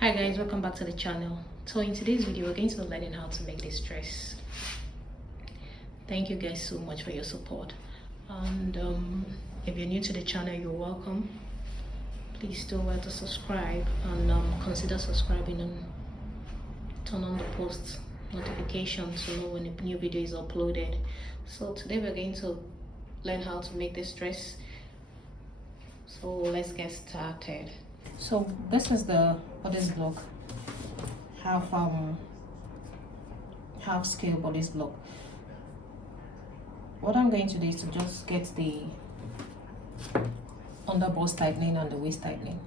Hi guys, welcome back to the channel. So in today's video we're going to be learning how to make this dress. Thank you guys so much for your support, and if you're new to the channel, you're welcome. Please don't forget to subscribe and consider subscribing and turn on the post notification to know when a new video is uploaded. So today we're going to learn how to make this dress, so let's get started. So this is the bodice block, half scale bodice block. What I'm going to do is to just get the under bust tightening and the waist tightening.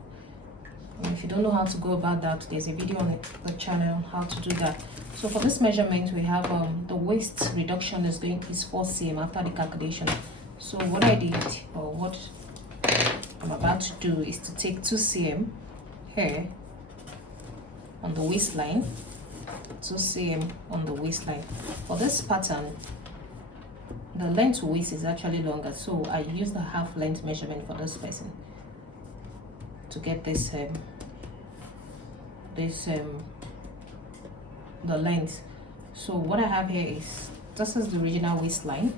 And if you don't know how to go about that, there's a video on the channel how to do that. So for this measurement, we have the waist reduction is 4 cm after the calculation. So what I did, or what I'm about to do, is to take 2 cm here on the waistline, 2 cm on the waistline. For this pattern, the length to waist is actually longer, so I use the half length measurement for this person to get this the length. So what I have here is, this is the original waistline.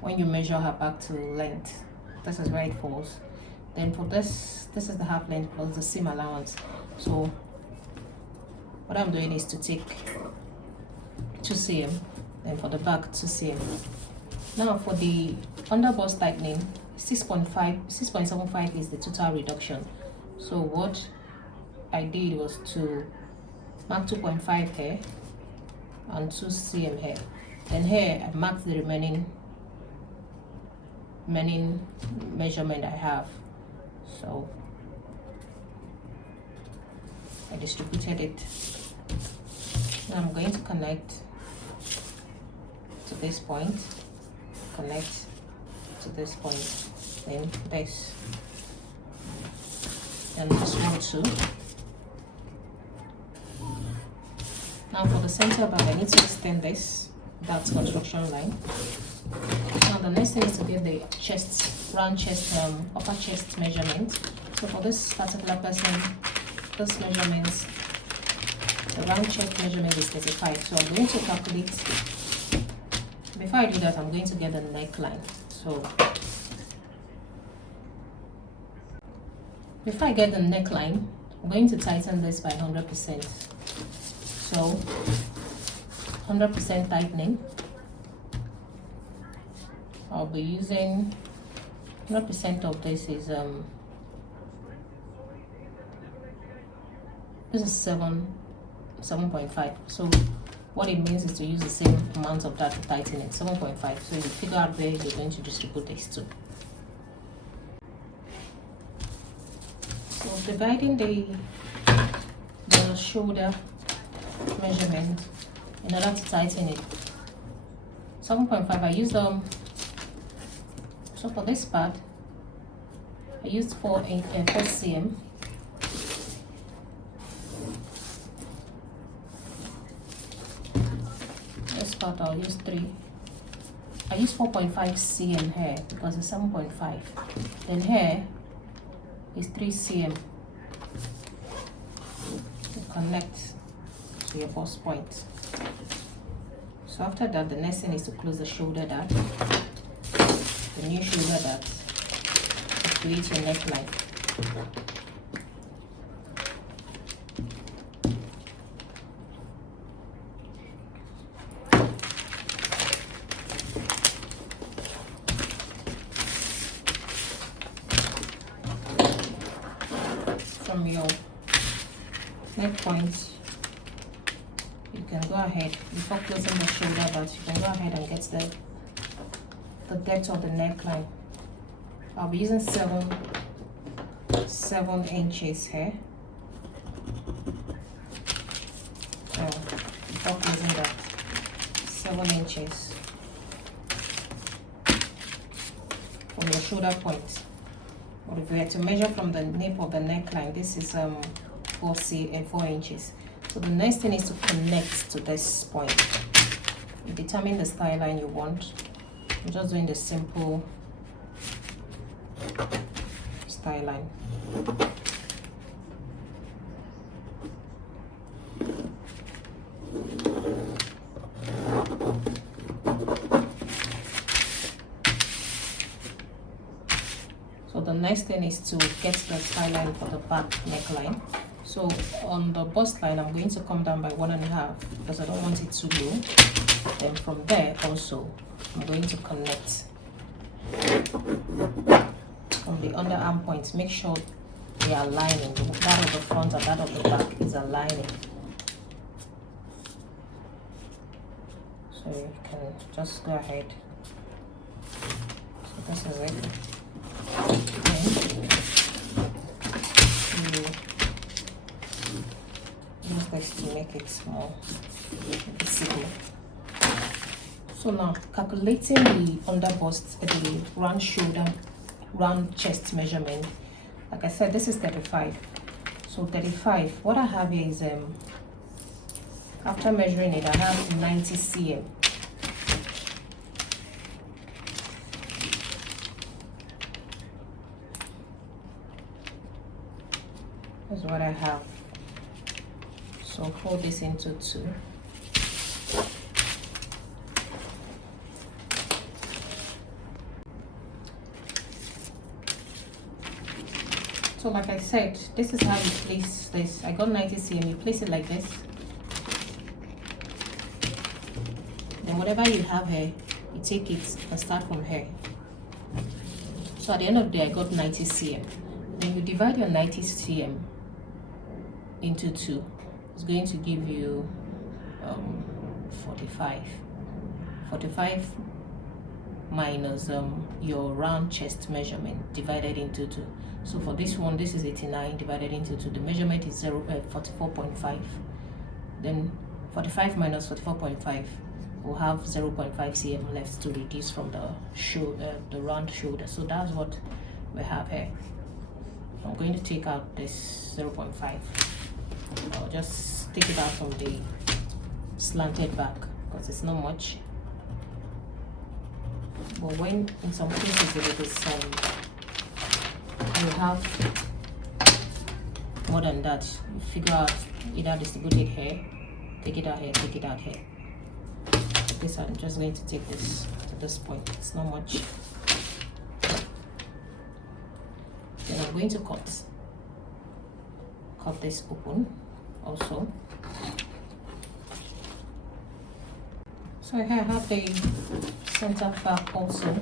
When you measure her back to length, this is where it falls. Then for this is the half length plus the seam allowance. So what I'm doing is to take 2 cm, then for the back 2 cm. Now for the under bust tightening, 6.75 is the total reduction. So what I did was to mark 2.5 here and 2 cm here. Then here I marked the remaining measurement I have. So I distributed it. Now I'm going to connect to this point, connect to this point, then this, and this one too. Now for the center band, I need to extend this, that's construction line. Now the next thing is to get the chest, round chest, upper chest measurement. So for this particular person, this measurements, the round chest measurement is 35. So I'm going to calculate. Before I do that, I'm going to get the neckline. So before I get the neckline, I'm going to tighten this by 100%. So 100% tightening. I'll be using 100% of this is this is 7.5. So what it means is to use the same amount of that to tighten it, 7.5. So you figure out where you're going to distribute this to. So dividing the shoulder measurement in order to tighten it, 7.5. I used so for this part, I used 4 cm. This part I'll use 3. I use 4.5 cm here because it's 7.5. Then here is 3 cm to connect to your bust point. So after that, the next thing is to close the shoulder dart, the new shoulder dart, to create your neckline. From your neck points, you can go ahead, before closing the shoulder dart, you can go ahead and get the depth of the neckline. I'll be using 7 inches here. So before closing that, 7 inches from your shoulder point. But if we were to measure from the nape of the neckline, this is 4 inches. So the next thing is to connect to this point. You determine the style line you want. I'm just doing the simple style line. next thing is to get the skyline for the back neckline. So on the bust line, I'm going to come down by 1.5 because I don't want it too low. Then from there also, I'm going to connect from the underarm point. Make sure they are aligning. That of the front and that of the back is aligning. So you can just go ahead. So this is it. Use this to make it more visible. So now calculating the underbust, the round shoulder, round chest measurement. Like I said, this is 35. So 35. What I have here is after measuring it, I have 90 cm. That's what I have. So fold this into 2. So like I said, this is how you place this. I got 90 cm. You place it like this. Then whatever you have here, you take it and start from here. So at the end of the day, I got 90 cm. Then you divide your 90 cm into 2. It's going to give you 45. 45 minus your round chest measurement divided into 2. So for this one, this is 89 divided into 2. The measurement is 44.5. Then 45 minus 44.5, we'll have 0.5 cm left to reduce from the round shoulder. So that's what we have here. I'm going to take out this 0.5. I'll just take it out from the slanted back because it's not much. But when in some cases it is you have more than that, you figure out either distributed hair, take it out here, take it out here. This I'm just going to take this to this point. It's not much. Then I'm going to cut this open also. So here I have the center back also.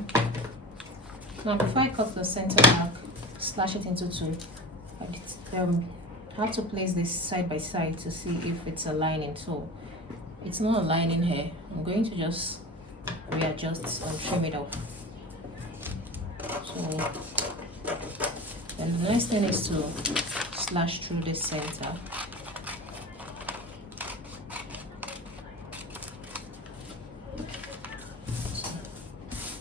Now before I cut the center back, slash it into 2. I have to place this side by side to see if it's aligning. So it's not aligning here. I'm going to just readjust and trim it off. So then the next thing is to slash through the center. So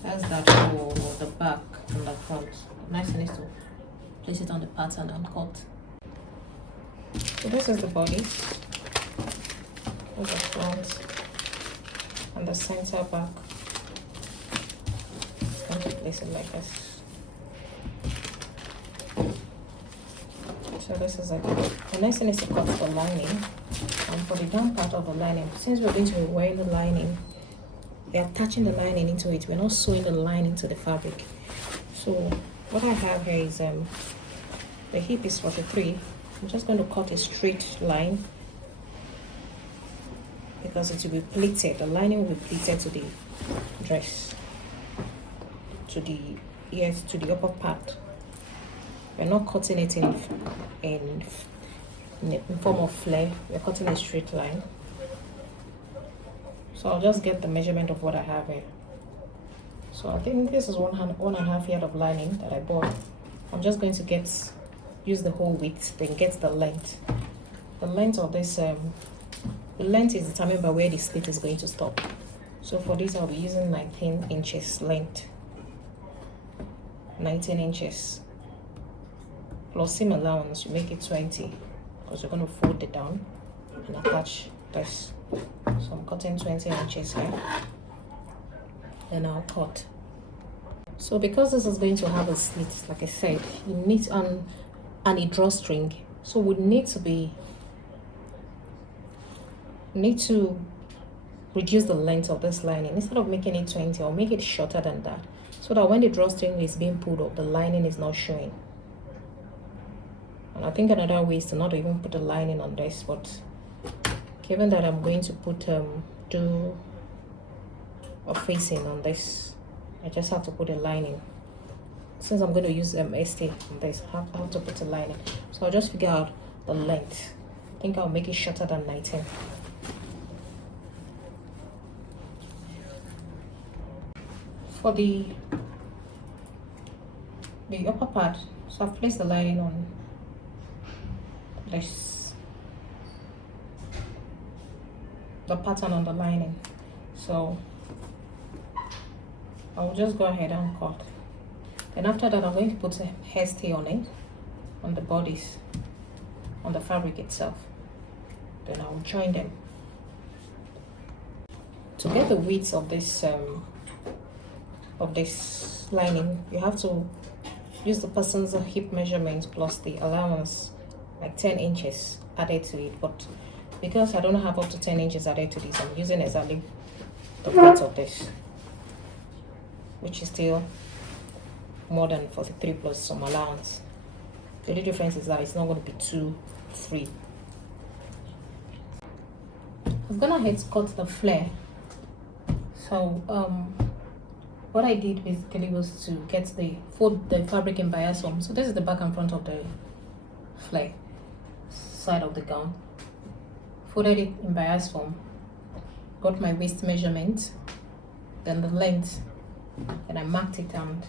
that's that for the back and the front. The next thing is to place it on the pattern and cut. So this is the body, this is the front and the center back. I'm going to place it like this. So this is it. The next thing is to cut the lining. And for the down part of the lining, since we're going to be wearing the lining, we're attaching the lining into it. We're not sewing the lining to the fabric. So what I have here is the hip is 43. I'm just going to cut a straight line because it will be pleated. The lining will be pleated to the dress, to the upper part. We're not cutting it in form of flare. We're cutting a straight line. So I'll just get the measurement of what I have here. So I think this is 1.5 yard of lining that I bought. I'm just going to use the whole width, then get the length. The length of this, the length is determined by where the slit is going to stop. So for this, I'll be using 19 inches length. 19 inches. Plus seam allowance, you make it 20 because you're going to fold it down and attach this. So I'm cutting 20 inches here. Then I'll cut. So because this is going to have a slit, like I said, you need and a drawstring. So we need to reduce the length of this lining. Instead of making it 20, I'll make it shorter than that. so that when the drawstring is being pulled up, the lining is not showing. And I think another way is to not even put a lining on this, but given that I'm going to put do a facing on this, I just have to put a lining. Since I'm going to use ST on this, I have to put a lining. So I'll just figure out the length. I think I'll make it shorter than 19. For the upper part, so I've placed the lining on this, the pattern on the lining. So I'll just go ahead and cut. Then after that, I'm going to put a hairstay on it, on the bodies, on the fabric itself. Then I'll join them. To get the width of this lining, you have to use the person's hip measurement plus the allowance, like 10 inches added to it. But because I don't have up to 10 inches added to this, I'm using exactly the width of this, which is still more than 43 plus some allowance. The only difference is that it's not going to be too free. I'm gonna head to cut the flare. So what I did basically was to fold the fabric in bias form. So this is the back and front of the flare side of the gown. Folded it in bias form, got my waist measurement, then the length, and I marked it and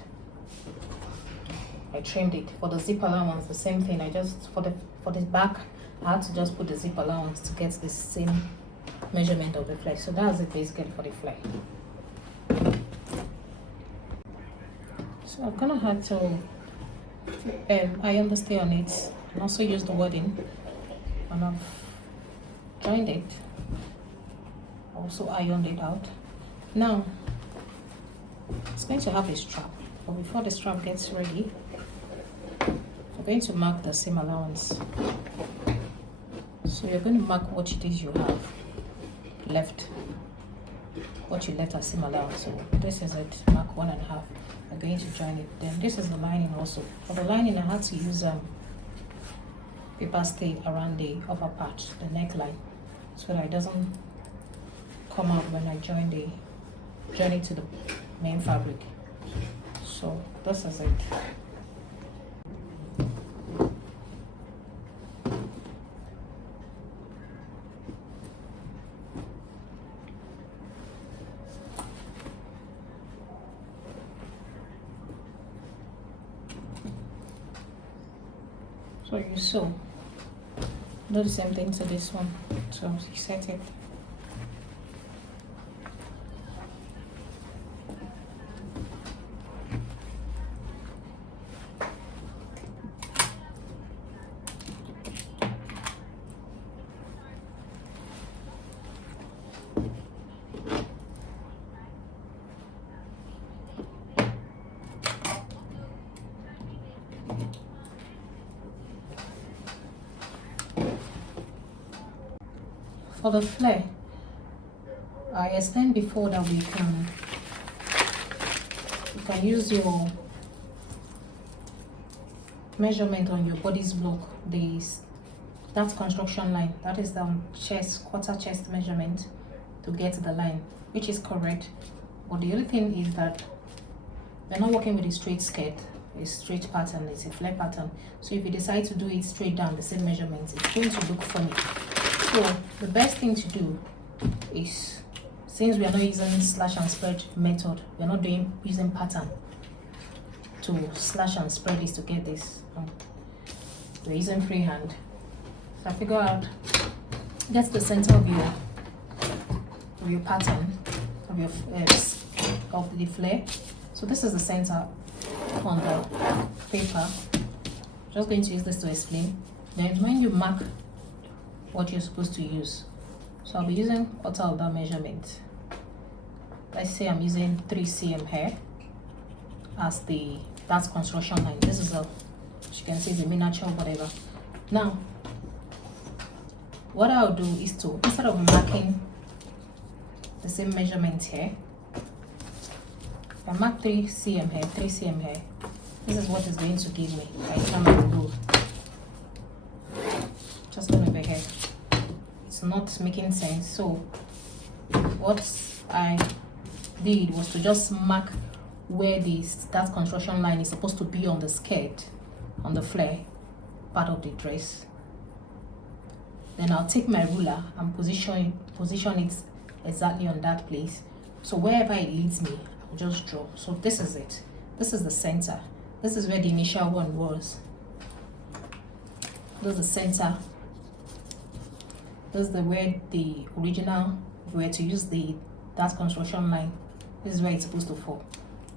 I trimmed it. For the zip allowance, the same thing. I just for the back, I had to just put the zip allowance to get the same measurement of the flare. So that's it basically for the flare. So I'm gonna have to iron the stay on it and also use the wording, and I've joined it, also ironed it out. Now it's going to have a strap, but before the strap gets ready, we're going to mark the seam allowance. So you're going to mark what it is you have left, what you left as seam allowance. So this is it, mark 1.5. I'm going to join it. Then this is the lining also. For the lining, I had to use paper stay around the upper part, the neckline, so that it doesn't come out when I join it to the main fabric. So this is it. So you sew, do the same thing to this one. So you set it. For the flare, I explained before that you can use your measurement on your body's block, that construction line, that is the quarter chest measurement, to get the line, which is correct. But the only thing is that we're not working with a straight skirt, a straight pattern, it's a flare pattern. So if you decide to do it straight down the same measurements, it's going to look funny. So the best thing to do is, since we are not using slash and spread method, we are not using pattern to slash and spread this to get this. We're using freehand. So I figure out, get the center of your pattern of the flare. So this is the center on the paper. Just going to use this to explain. Then when you mark what you're supposed to use, so I'll be using quarter of that measurement. Let's say I'm using 3 cm here as that's construction line. This is as you can see, the miniature, whatever. Now what I'll do is to, instead of marking the same measurement here, I mark 3 cm here, 3 cm here. This is what it's going to give me by the time I go. Just going over here. It's not making sense. So what I did was to just mark where that construction line is supposed to be on the skirt, on the flare part of the dress. Then I'll take my ruler and position it exactly on that place. So wherever it leads me, I'll just draw. So this is it. This is the center. This is where the initial one was. This is the center. This is where the original, if we were to use that construction line, this is where it's supposed to fall.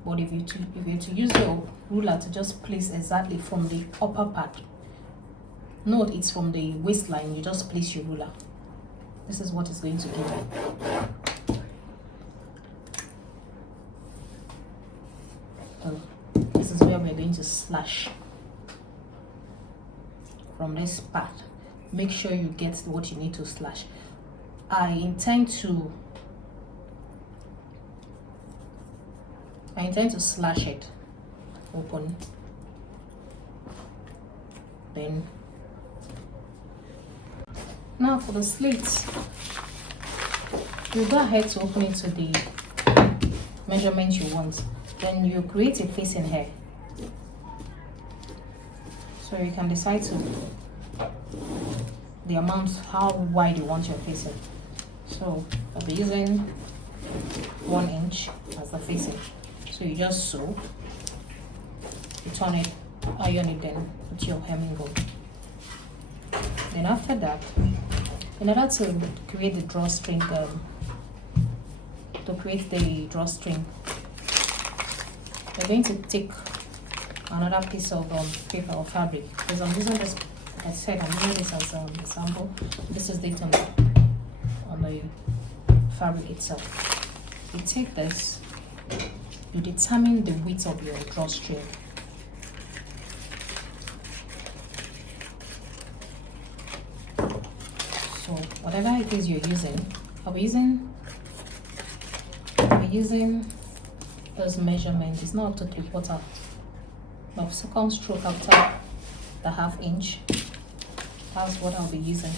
But if you were to use your ruler to just place exactly from the upper part, note it's from the waistline, you just place your ruler. This is what it's going to give you. So this is where we're going to slash from this part. Make sure you get what you need to slash. I intend to slash it open, then now for the slits, you go ahead to open it to the measurement you want. Then you create a facing here, so you can decide to the amount, how wide you want your facing. So I'll be using 1 inch as the facing. So you just sew, you turn it, iron it, then put your hemming on. Then after that, in order to create the drawstring, we're going to take another piece of paper or fabric, because I'm using this, like I said, I'm using this as a sample. This is it on the fabric itself. You take this, you determine the width of your drawstring. So whatever it is you're using, I'll be using this measurement. It's not up to 3/4, but second stroke after the 1/2 inch. That's what I'll be using.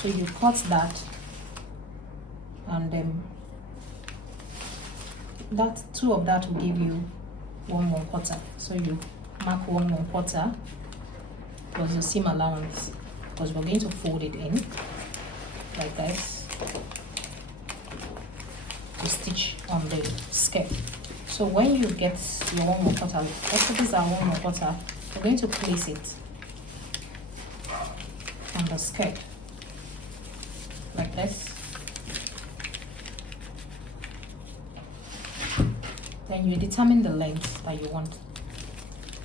So you cut that, and then that 2 of that will give you 1/1/4. So you mark 1/1/4 plus the seam allowance, because we're going to fold it in like this to stitch on the skirt. So when you get your 1/1/4, after this are 1/1/4, we're going to place it on the skirt like this. Then you determine the length that you want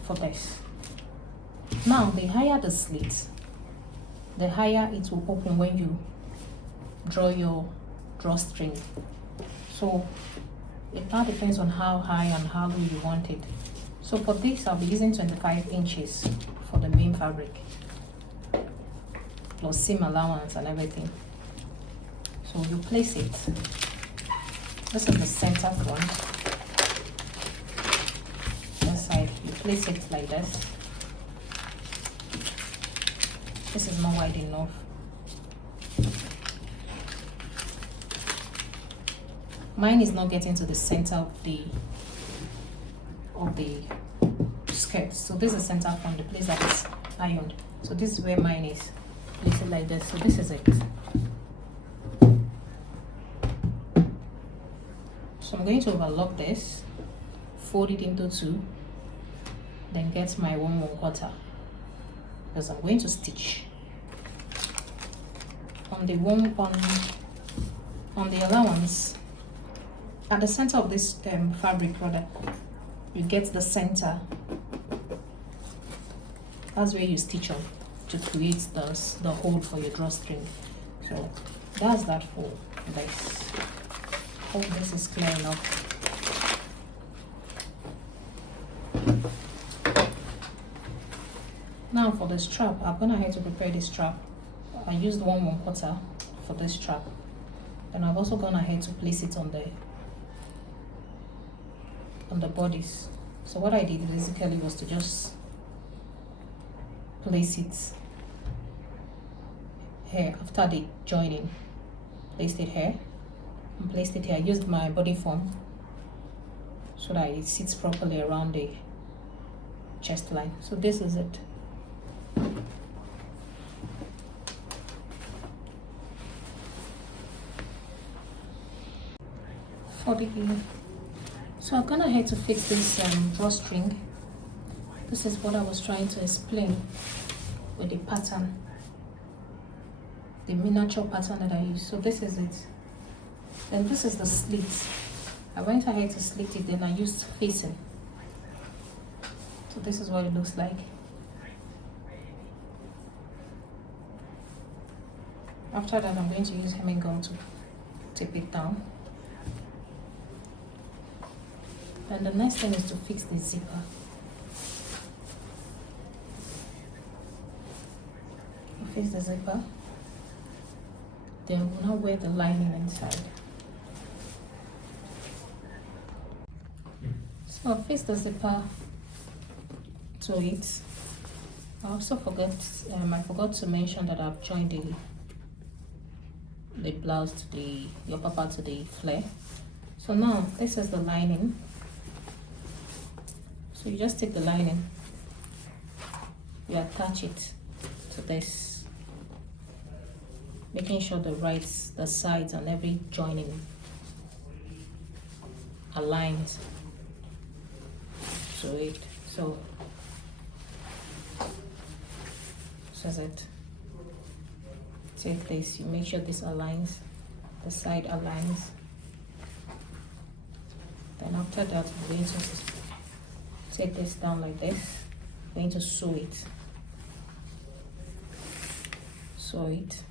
for this. Now, the higher the slit, the higher it will open when you draw your drawstring. So it now depends on how high and how low you want it. So for this, I'll be using 25 inches for the main fabric, plus seam allowance and everything. So you place it. This is the center front. This side, you place it like this. This is not wide enough. Mine is not getting to the center of the skirt. So this is center from the place that is ironed. So this is where mine is. Place it like this. So this is it. So I'm going to overlock this, fold it into 2, then get my 1/1/4, because I'm going to stitch on the on the allowance at the center of this fabric. Rather, you get the center. That's where you stitch on to create the hole for your drawstring. So that's that for this. Hope this is clear enough. Now for the strap, I'm gonna have to prepare the strap. I used 1/1/4 for this strap, and I've also gone ahead to place it on on the bodies. So what I did basically was to just place it here after the joining. Placed it here and placed it here. I used my body form so that it sits properly around the chest line. So this is it. So I've gone ahead to fix this drawstring. This is what I was trying to explain with the pattern, the miniature pattern that I use. So this is it. Then this is the slit. I went ahead to slit it, then I used facing. So this is what it looks like. After that, I'm going to use hemming gum to tape it down. And the next thing is to fix the zipper. Fix the zipper. Then we'll now wear the lining inside. So I'll fix the zipper to it. I also forgot to mention that I've joined the blouse to the upper part to the flare. So now this is the lining. So you just take the lining, you attach it to this, making sure the sides and every joining aligns to it. So this is it. Take this, you make sure this aligns, the side aligns. Then after that, we're going to take this down like this. I'm going to sew it. Sew it.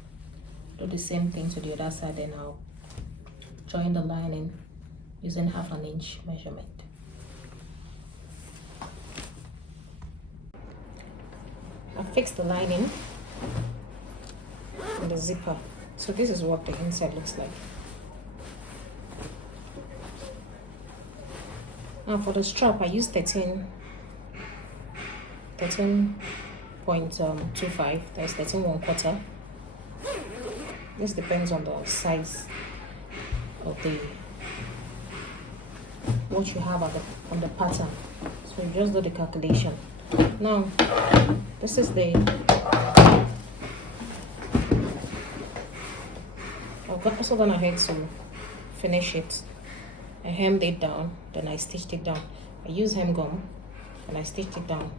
Do the same thing to the other side, then I'll join the lining using 1/2 inch measurement. I fixed the lining and the zipper. So this is what the inside looks like. Now for the strap, I used 13.25. That's 13 1/4. This depends on the size of what you have on the pattern. So you just do the calculation. Now this is I've also gone ahead to finish it. I hemmed it down, then I stitched it down. I used hem gum and I stitched it down.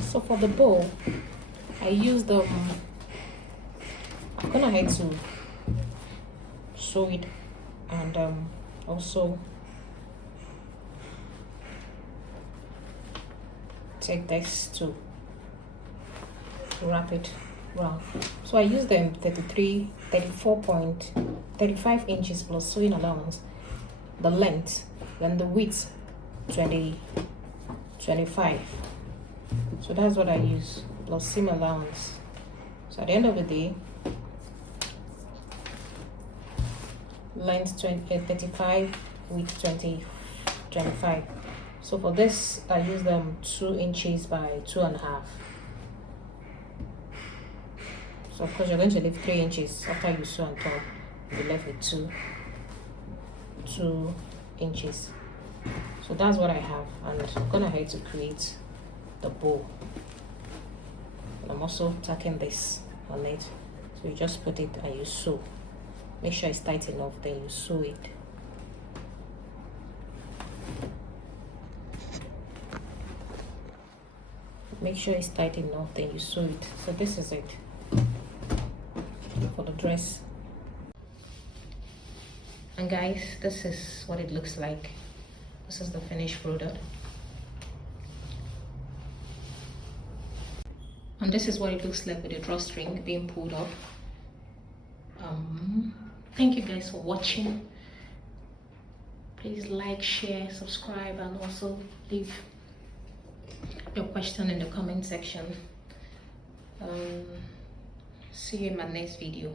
So for the bow, I used I've gone ahead to sew it and also take this to wrap it round. So I used them 34.35 inches plus sewing allowance, the length, then the width 25. So that's what I use plus seam allowance. So at the end of the day, length 35, width 25. So for this, I use them 2 inches by 2.5. So of course you're going to leave 3 inches after you sew on top. You're left with 2 inches. So that's what I have, and I'm gonna ahead to create the bow. And I'm also tacking this on it. So you just put it and you sew. Make sure it's tight enough, then you sew it. Make sure it's tight enough, then you sew it. So this is it for the dress. And guys, this is what it looks like. This is the finished product. And this is what it looks like with the drawstring being pulled up. Thank you guys for watching. Please like, share, subscribe, and also leave your question in the comment section. See you in my next video.